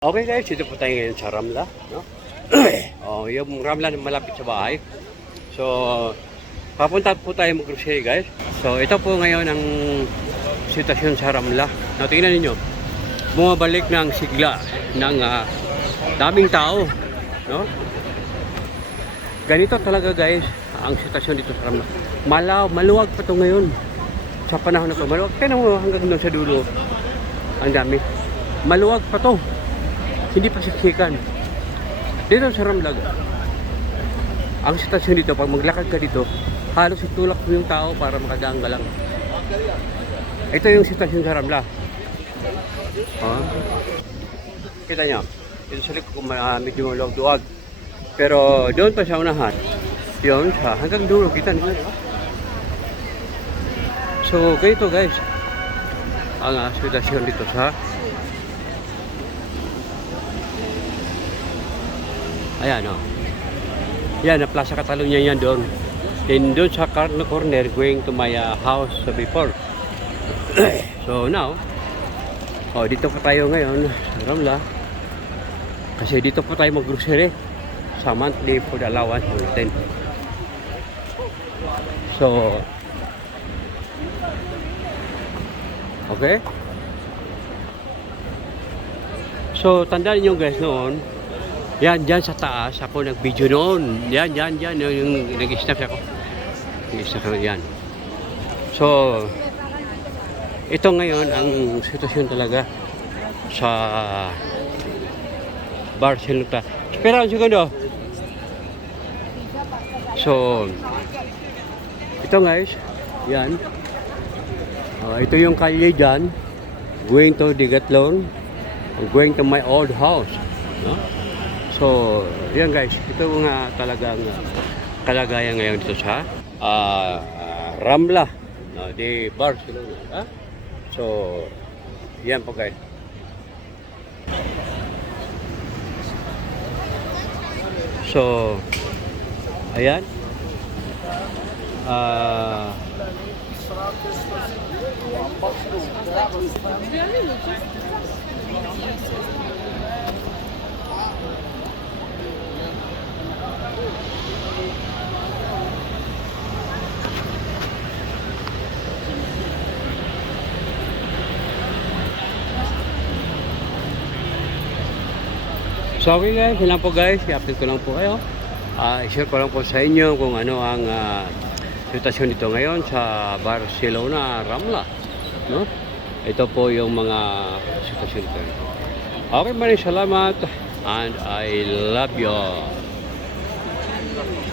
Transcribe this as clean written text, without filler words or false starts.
Okay guys, dito po tayo ngayon sa Ramla, no? Yung Ramla na malapit sa bahay. So, papunta po tayo mag-grocery guys. So, ito po ngayon ang sitwasyon sa Ramla. No, tingnan niyo. Bumabalik ng sigla ng daming tao, no? Ganito talaga guys ang sitwasyon dito sa Ramla. Maluwag pa to ngayon. Sa panahon na to, maluwag. Kaya mo hanggang doon sa dulo. Ang dami. Maluwag pa to. Hindi pa siksikan. Dito sa Ramla, ang sitwasyon dito, pag maglakad ka dito, halos itulak mo yung tao para makadaan ka lang. Ito yung sitwasyon sa Ramla. Kita nyo, dito sa likod ko medyo maluwag-duwag. Pero doon pa sa unahan, yun, hanggang dulo, kita nyo. So, ganito guys, ang sitwasyon dito sa ayan o. Yan, na Plaza Catalunya yan doon. Then doon sa corner going to my house before. So now, dito pa tayo ngayon sa Ramla. Kasi dito po tayo mag-grocery sa monthly food allowance natin. So, okay. So, tandaan niyo guys noon, yan, dyan sa taas, ako nag-video noon. Yan, yung nag-snap ako. Nag-snap ako, yan. So, ito ngayon ang sitwasyon talaga sa Barcelona. Espera un segundo. So, ito guys, yan. Ito yung kalye dyan. Going to Decathlon. Going to my old house. No? So, yan guys, ito nga talagang kalagayan ngayon dito sa Ramla de Barcelona. So, yan po guys. So, ayan. So okay guys, yun lang po guys, i-update ko lang po kayo. I-share ko lang po sa inyo kung ano ang sitwasyon dito ngayon sa Barcelona, Ramla, no? Ito po yung mga sitwasyon dito. Okay, maraming salamat and I love you.